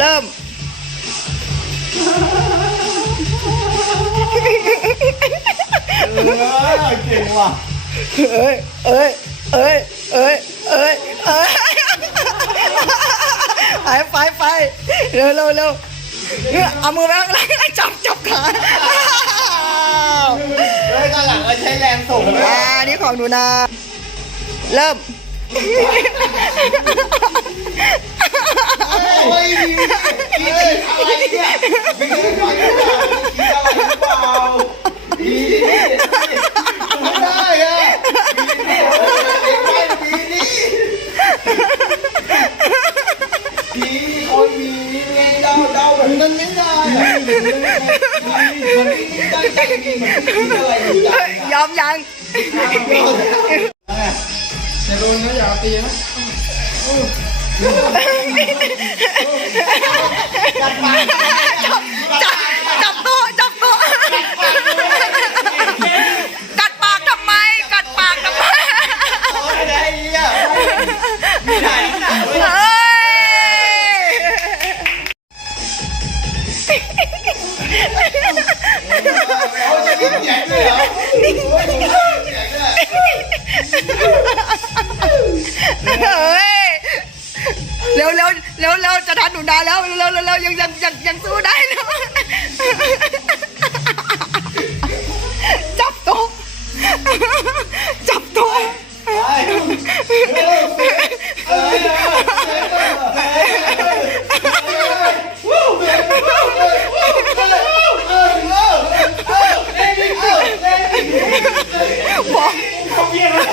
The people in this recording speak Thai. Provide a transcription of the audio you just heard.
เริ่ม เออเก่งว่ะเอ้ย เอ้ย เอ้ย เอ้ย เอ้ย เอ้ยไปไปไปเร็วเร็วเร็วเนี่ยเอามือไปข้างหลังจับจับขาเฮ้ยข้างหลังก็ใช้แรงส่งเลยอ่านี่ของหนูนาเริ่ม เฮ้ยนี่นี่อะไรเนี่ย ไม่ได้ฟังเลยคิดอะไรหรือเปล่าดีไม่ได้อะดีนี่ดีคนมีไงเดาเดาแบบนั้นไม่ได้อะมันไม่ตั้งใจดีมันคิดอะไรอยู่จังยอมยังจะโดนนะอย่าตีนะจับ เขาจะยิ้มแย้มด้วยเหรอโอ้ยใหญ่ด้วยเร็วเร็วเร็วเร็วจะทันหนูนาแล้วเร็วเร็วเร็วยังยังยังยังสู้ได้นะจับโต๊ะ เขาเบี้ยเลย